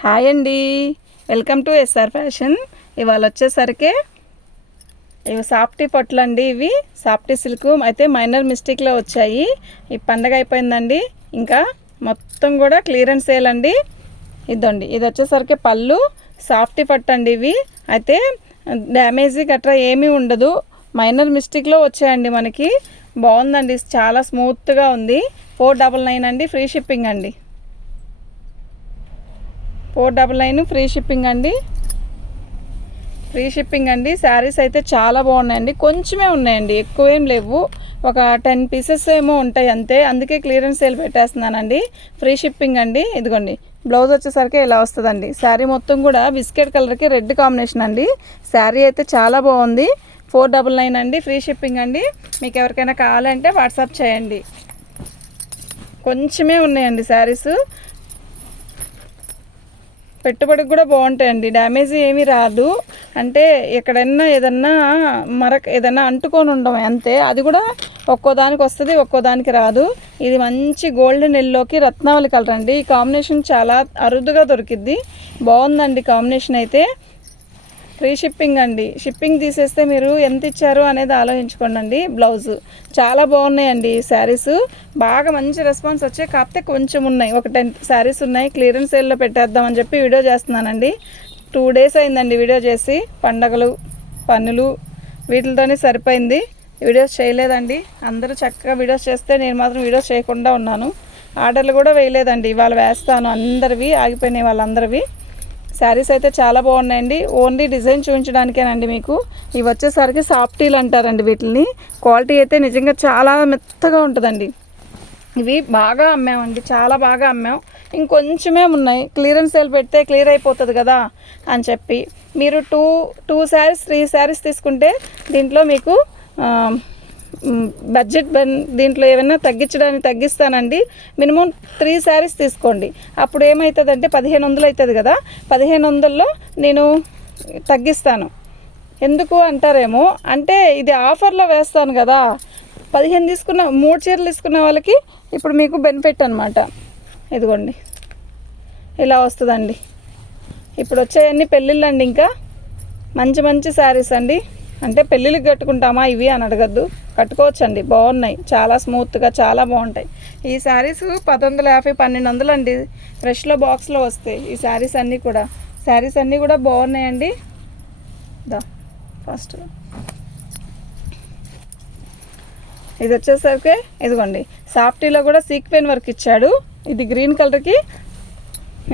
Hi అండి, welcome to SR fashion. ఇవాళ వచ్చేసరికి ఇవి సాఫ్టీ పట్లు అండి. ఇవి సాఫ్టీ సిల్క్ అయితే మైనర్ మిస్టేక్లో వచ్చాయి. ఈ పండగ అయిపోయిందండి, ఇంకా మొత్తం కూడా క్లియరెన్స్ సేల్ అండి. ఇదండి, ఇది వచ్చేసరికి పళ్ళు సాఫ్టీ పట్టు అండి. ఇవి అయితే డ్యామేజీ గట్రా ఏమీ ఉండదు, మైనర్ మిస్టేక్లో వచ్చాయండి. మనకి బాగుందండి, చాలా స్మూత్గా ఉంది. 499 అండి, ఫ్రీ షిప్పింగ్ అండి. 499 ఫ్రీ షిప్పింగ్ అండి, ఫ్రీ షిప్పింగ్ అండి. శారీస్ అయితే చాలా బాగున్నాయండి, కొంచెమే ఉన్నాయండి, ఎక్కువేం లేవు. ఒక 10 పీసెస్ ఏమో ఉంటాయి అంతే, అందుకే క్లియరెన్స్ సేల్ పెట్టేస్తున్నానండి. ఫ్రీ షిప్పింగ్ అండి. ఇదిగోండి, బ్లౌజ్ వచ్చేసరికి ఇలా వస్తుందండి. శారీ మొత్తం కూడా బిస్కెట్ కలర్కి రెడ్ కాంబినేషన్ అండి. శారీ అయితే చాలా బాగుంది. 499 అండి, ఫ్రీ షిప్పింగ్ అండి. మీకు ఎవరికైనా కావాలంటే వాట్సాప్ చేయండి. కొంచెమే ఉన్నాయండి శారీస్, పెట్టుబడికి కూడా బాగుంటాయండి, డ్యామేజ్ ఏమీ రాదు. అంటే ఎక్కడైనా ఏదన్నా ఏదన్నా అంటుకొని ఉండడం అంతే, అది కూడా ఒక్కో దానికి వస్తుంది, ఒక్కో దానికి రాదు. ఇది మంచి గోల్డెన్ ఎల్లోకి రత్నావళి కలర్ అండి. ఈ కాంబినేషన్ చాలా అరుదుగా దొరికిద్ది, బాగుందండి కాంబినేషన్ అయితే. ఫ్రీ షిప్పింగ్ అండి. షిప్పింగ్ తీసేస్తే మీరు ఎంత ఇచ్చారు అనేది ఆలోచించుకోండి. బ్లౌజ్ చాలా బాగున్నాయండి. శారీస్ బాగా మంచి రెస్పాన్స్ వచ్చాయి, కాకపోతే కొంచెం ఉన్నాయి, ఒక 10 శారీస్ ఉన్నాయి. క్లియరెన్స్ సేల్లో పెట్టేద్దామని చెప్పి వీడియో చేస్తున్నానండి. 2 డేస్ అయిందండి వీడియో చేసి. పండగలు పనులు వీటితోనే సరిపోయింది, వీడియోస్ చేయలేదండి. అందరూ చక్కగా వీడియోస్ చేస్తే నేను మాత్రం వీడియోస్ చేయకుండా ఉన్నాను. ఆర్డర్లు కూడా వేయలేదండి, ఇవాళ వేస్తాను. అందరివి ఆగిపోయినాయి, వాళ్ళందరివి. శారీస్ అయితే చాలా బాగున్నాయండి. ఓన్లీ డిజైన్ చూపించడానికేనండి మీకు. ఇవి వచ్చేసరికి సాఫ్టీలు అంటారండి వీటిని. క్వాలిటీ అయితే నిజంగా చాలా మెత్తగా ఉంటుందండి. ఇవి బాగా అమ్మామండి, చాలా బాగా అమ్మాం. ఇంకొంచెమే ఉన్నాయి, క్లియరెన్స్ సేల్ పెడితే క్లియర్ అయిపోతుంది కదా అని చెప్పి. మీరు టూ శారీస్ 3 శారీస్ తీసుకుంటే దీంట్లో మీకు బడ్జెట్ దీంట్లో ఏమైనా తగ్గిస్తానండి. మినిమం 3 శారీస్ తీసుకోండి. అప్పుడు ఏమవుతుందంటే 1500 అవుతుంది కదా, 1500లో నేను తగ్గిస్తాను. ఎందుకు అంటారేమో, అంటే ఇది ఆఫర్లో వేస్తాను కదా. 15 తీసుకున్న 3 చీరలు తీసుకున్న వాళ్ళకి ఇప్పుడు మీకు బెనిఫిట్ అనమాట. ఇదిగోండి, ఇలా వస్తుందండి. ఇప్పుడు వచ్చాయన్నీ పెళ్ళిళ్ళండి, ఇంకా మంచి మంచి శారీస్ అండి. అంటే పెళ్ళిళ్ళకి కట్టుకుంటామా ఇవి అని అడగద్దు, కట్టుకోవచ్చండి, బాగున్నాయి, చాలా స్మూత్గా చాలా బాగుంటాయి. ఈ శారీస్ 1150 1200 అండి, ఫ్రెష్లో బాక్స్లో వస్తాయి. ఈ శారీస్ అన్నీ కూడా బాగున్నాయండి. ఫస్ట్ ఇది వచ్చేసరికి ఇదిగోండి, సాఫ్టీలో కూడా సీక్వెన్ వర్క్ ఇచ్చాడు. ఇది గ్రీన్ కలర్కి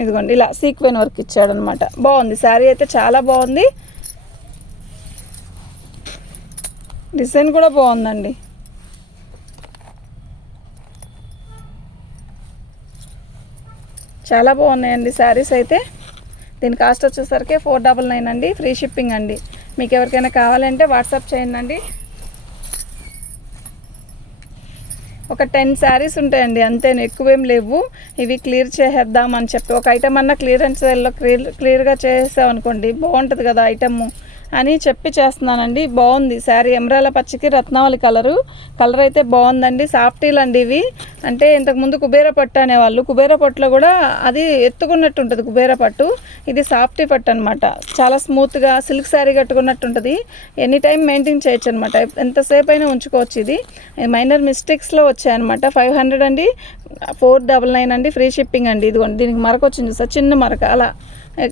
ఇదిగోండి ఇలా సీక్వెన్ వర్క్ ఇచ్చాడు అనమాట. బాగుంది, శారీ అయితే చాలా బాగుంది. డిజైన్ కూడా బాగుందండి. చాలా బాగున్నాయండి శారీస్ అయితే. దీని కాస్ట్ వచ్చేసరికి 499 అండి, ఫ్రీ షిప్పింగ్ అండి. మీకు ఎవరికైనా కావాలంటే వాట్సాప్ చేయండి. ఒక 10 శారీస్ ఉంటాయండి అంతే, ఎక్కువేం లేవు. ఇవి క్లియర్ చేసేద్దాం అని చెప్పి, ఒక ఐటమ్ అన్నా క్లియరెన్స్ సేల్లో క్లియర్గా చేసామనుకోండి, బాగుంటుంది కదా ఐటమ్ అని చెప్పి చేస్తున్నానండి. బాగుంది శారీ, ఎమరాల పచ్చికి రత్నావళి కలర్ అయితే బాగుందండి. సాఫ్టీలు అండి ఇవి. అంటే ఇంతకుముందు కుబేర పట్టు అనేవాళ్ళు, కుబేర పట్టులో కూడా అది ఎత్తుకున్నట్టు ఉంటుంది కుబేర పట్టు. ఇది సాఫ్టీ పట్టు అనమాట, చాలా స్మూత్గా సిల్క్ శారీ కట్టుకున్నట్టు ఉంటుంది. ఎనీ టైం మెయింటైన్ చేయొచ్చు అనమాట, ఎంతసేపు అయినా ఉంచుకోవచ్చు. ఇది మైనర్ మిస్టేక్స్లో వచ్చాయన్నమాట. 500 అండి, 499 అండి, ఫ్రీ షిప్పింగ్ అండి. ఇదిగోండి, దీనికి మరక వచ్చింది చూసారు, చిన్న మరక, అలా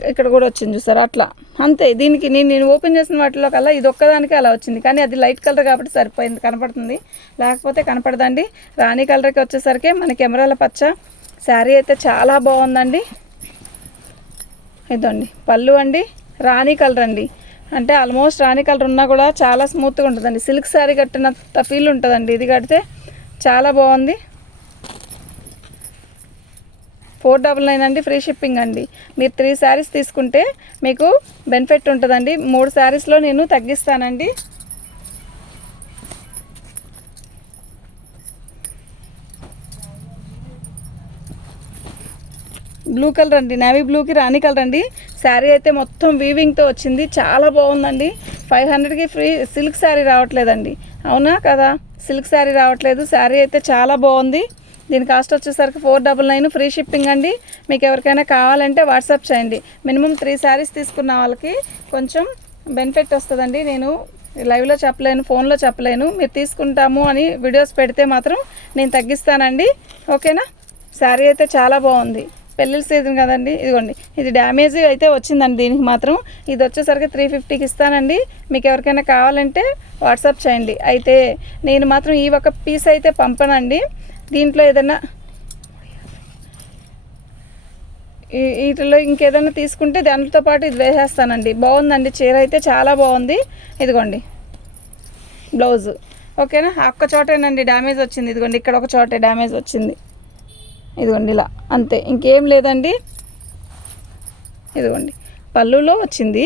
ఇక్కడ కూడా వచ్చింది చూసారు, అట్లా అంతే. దీనికి నేను ఓపెన్ చేసిన వాటిలో కల్లా ఇది ఒక్కదానికి అలా వచ్చింది, కానీ అది లైట్ కలర్ కాబట్టి సరిపోయింది, కనపడుతుంది, లేకపోతే కనపడదండి. రాణి కలర్కి వచ్చేసరికి మనకి ఎమరాల పచ్చ. శారీ అయితే చాలా బాగుందండి. ఇదండి పళ్ళు అండి, రాణి కలర్ అండి. అంటే ఆల్మోస్ట్ రాణి కలర్ ఉన్నా కూడా చాలా స్మూత్గా ఉంటుందండి, సిల్క్ శారీ కట్టినంత ఫీల్ ఉంటుందండి. ఇది కడితే చాలా బాగుంది. 499 అండి, ఫ్రీ షిప్పింగ్ అండి. మీరు 3 శారీస్ తీసుకుంటే మీకు బెనిఫిట్ ఉంటుందండి. 3 శారీస్లో నేను తగ్గిస్తానండి. బ్లూ కలర్ అండి, నేవీ బ్లూకి రాణి కలర్ అండి. శారీ అయితే మొత్తం వీవింగ్తో వచ్చింది, చాలా బాగుందండి. 500కి ఫ్రీ సిల్క్ శారీ రావట్లేదండి, అవునా కదా, సిల్క్ శారీ రావట్లేదు. శారీ అయితే చాలా బాగుంది. దీని కాస్ట్ వచ్చేసరికి 499 ఫ్రీ షిప్పింగ్ అండి. మీకు ఎవరికైనా కావాలంటే వాట్సాప్ చేయండి. మినిమం 3 శారీస్ తీసుకున్న వాళ్ళకి కొంచెం బెనిఫిట్ వస్తుందండి. నేను లైవ్లో చెప్పలేను, ఫోన్లో చెప్పలేను. మీరు తీసుకుంటాము అని వీడియోస్ పెడితే మాత్రం నేను తగ్గిస్తానండి. ఓకేనా? శారీ అయితే చాలా బాగుంది. పెళ్ళిళ్ళ సీజన్ కదండి. ఇదిగోండి, ఇది డ్యామేజ్ అయితే వచ్చిందండి. దీనికి మాత్రం ఇది వచ్చేసరికి 350కి ఇస్తానండి. మీకు ఎవరికైనా కావాలంటే వాట్సాప్ చేయండి. అయితే నేను మాత్రం ఈ ఒక పీస్ అయితే పంపనండి. దీంట్లో ఏదైనా వీటిలో ఇంకేదైనా తీసుకుంటే దానితో పాటు ఇది వేసేస్తానండి. బాగుందండి, చీర అయితే చాలా బాగుంది. ఇదిగోండి బ్లౌజు. ఓకేనా? ఒక్క చోటేనండి డ్యామేజ్ వచ్చింది. ఇదిగోండి ఇక్కడ ఒక చోటే డ్యామేజ్ వచ్చింది. ఇదిగోండి ఇలా, అంతే, ఇంకేం లేదండి. ఇదిగోండి పళ్ళులో వచ్చింది.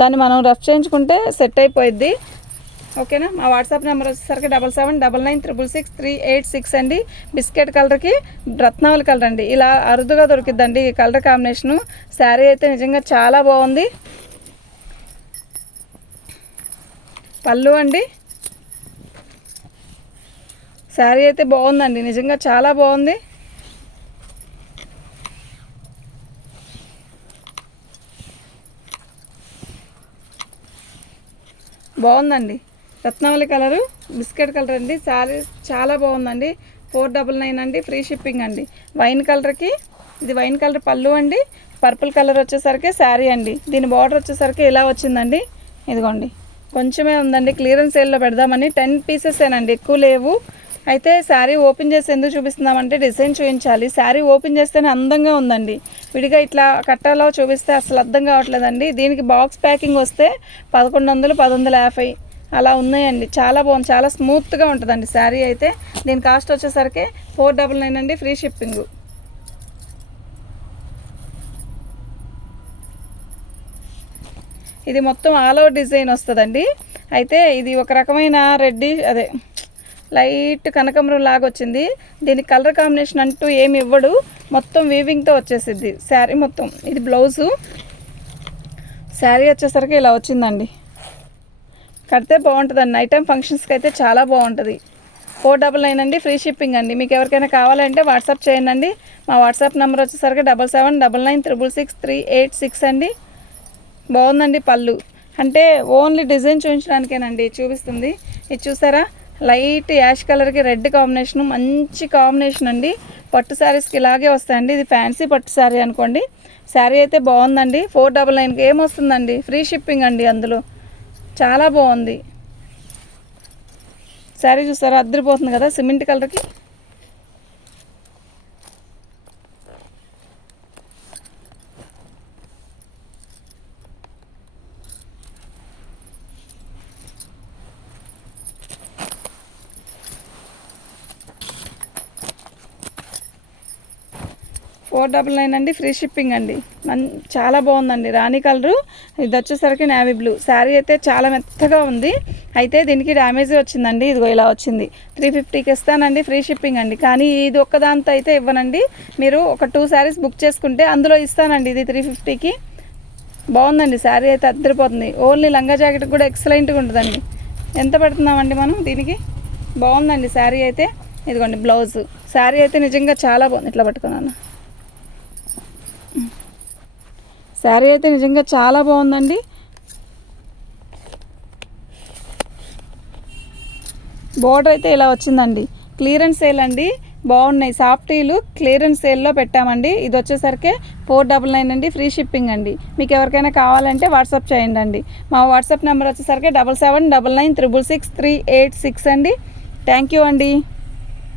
దాన్ని మనం రఫ్ చేయించుకుంటే సెట్ అయిపోయిద్ది. ఓకేనా? మా వాట్సాప్ నెంబర్ వచ్చేసరికి 7799666386 అండి. బిస్కెట్ కలర్కి రత్నావళి కలర్ అండి. ఇలా అరుదుగా దొరికిద్దండి ఈ కలర్ కాంబినేషను. శారీ అయితే నిజంగా చాలా బాగుంది. పళ్ళు అండి, శారీ అయితే బాగుందండి, నిజంగా చాలా బాగుంది. బాగుందండి, రత్నావళి కలరు, బిస్కెట్ కలర్ అండి. శారీ చాలా బాగుందండి. 499 అండి, ఫ్రీ షిప్పింగ్ అండి. వైన్ కలర్కి ఇది వైన్ కలర్ పళ్ళు అండి. పర్పుల్ కలర్ వచ్చేసరికి శారీ అండి. దీని బార్డర్ వచ్చేసరికి ఇలా వచ్చిందండి. ఇదిగోండి కొంచెమే ఉందండి, క్లియరెన్స్ సేల్లో పెడదామని 10 పీసెసేనండి, ఎక్కువ లేవు. అయితే శారీ ఓపెన్ చేసి ఎందుకు చూపిస్తున్నామంటే డిజైన్ చూపించాలి. శారీ ఓపెన్ చేస్తేనే అందంగా ఉందండి. విడిగా ఇట్లా కట్టాలో చూపిస్తే అసలు అర్థం కావట్లేదండి. దీనికి బాక్స్ ప్యాకింగ్ వస్తే 1100, 1150 అలా ఉన్నాయండి. చాలా బాగుంది, చాలా స్మూత్గా ఉంటుందండి శారీ అయితే. దీని కాస్ట్ వచ్చేసరికి 499 అండి, ఫ్రీ షిప్పింగ్. ఇది మొత్తం ఆల్ ఓవర్ డిజైన్ వస్తుందండి. అయితే ఇది ఒక రకమైన రెడ్డి అదే లైట్ కనకాంబరం లాగా వచ్చింది. దీనికి కలర్ కాంబినేషన్ అంటూ ఏమి ఇవ్వడు, మొత్తం వీవింగ్తో వచ్చేసిద్ది శారీ మొత్తం. ఇది బ్లౌజు. శారీ వచ్చేసరికి ఇలా వచ్చిందండి. కడితే బాగుంటుందండి, నైట్ టైం ఫంక్షన్స్కి అయితే చాలా బాగుంటుంది. 499 అండి, ఫ్రీ షిప్పింగ్ అండి. మీకు ఎవరికైనా కావాలంటే వాట్సాప్ చేయండి. మా వాట్సాప్ నెంబర్ వచ్చేసరికి 7799966386 అండి. బాగుందండి పళ్ళు. అంటే ఓన్లీ డిజైన్ చూపించడానికేనండి చూపిస్తుంది. ఇది చూసారా, లైట్ యాష్ కలర్కి రెడ్ కాంబినేషన్, మంచి కాంబినేషన్ అండి. పట్టు శారీస్కి ఇలాగే వస్తాయండి. ఇది ఫ్యాన్సీ పట్టు శారీ అనుకోండి. శారీ అయితే బాగుందండి. 499కి ఏమొస్తుందండి, ఫ్రీ షిప్పింగ్ అండి. అందులో చాలా బాగుంది శారీ. చూసారా, అద్దరిపోతుంది కదా సిమెంట్ కలర్కి. $499 అండి, ఫ్రీ షిప్పింగ్ అండి. చాలా బాగుందండి, రాణి కలరు. ఇది వచ్చేసరికి నేవీ బ్లూ. శారీ అయితే చాలా మెత్తగా ఉంది. అయితే దీనికి డ్యామేజ్ వచ్చిందండి. ఇదిగో ఇలా వచ్చింది. 350కి ఇస్తానండి, ఫ్రీ షిప్పింగ్ అండి. కానీ ఇది ఒక్కదాంతో అయితే ఇవ్వనండి. మీరు ఒక 2 శారీస్ బుక్ చేసుకుంటే అందులో ఇస్తానండి. ఇది 350కి. బాగుందండి శారీ అయితే, అద్దరిపోతుంది. ఓన్లీ లంగా జాకెట్ కూడా ఎక్సలెంట్గా ఉంటుందండి. ఎంత పెడుతున్నామండి మనం దీనికి? బాగుందండి శారీ అయితే. ఇదిగోండి బ్లౌజు. శారీ అయితే నిజంగా చాలా బాగుంది. ఇట్లా పట్టుకున్నాను. శారీ అయితే నిజంగా చాలా బాగుందండి. బోర్డర్ అయితే ఇలా వచ్చిందండి. క్లియరెన్స్ సేల్ అండి, బాగున్నాయి. సాఫ్టీలు క్లియరెన్స్ సేల్లో పెట్టామండి. ఇది వచ్చేసరికి 499 అండి, ఫ్రీ షిప్పింగ్ అండి. మీకు ఎవరికైనా కావాలంటే వాట్సాప్ చేయండి. మా వాట్సాప్ నెంబర్ వచ్చేసరికి 7799666386 అండి. థ్యాంక్ యూ అండి.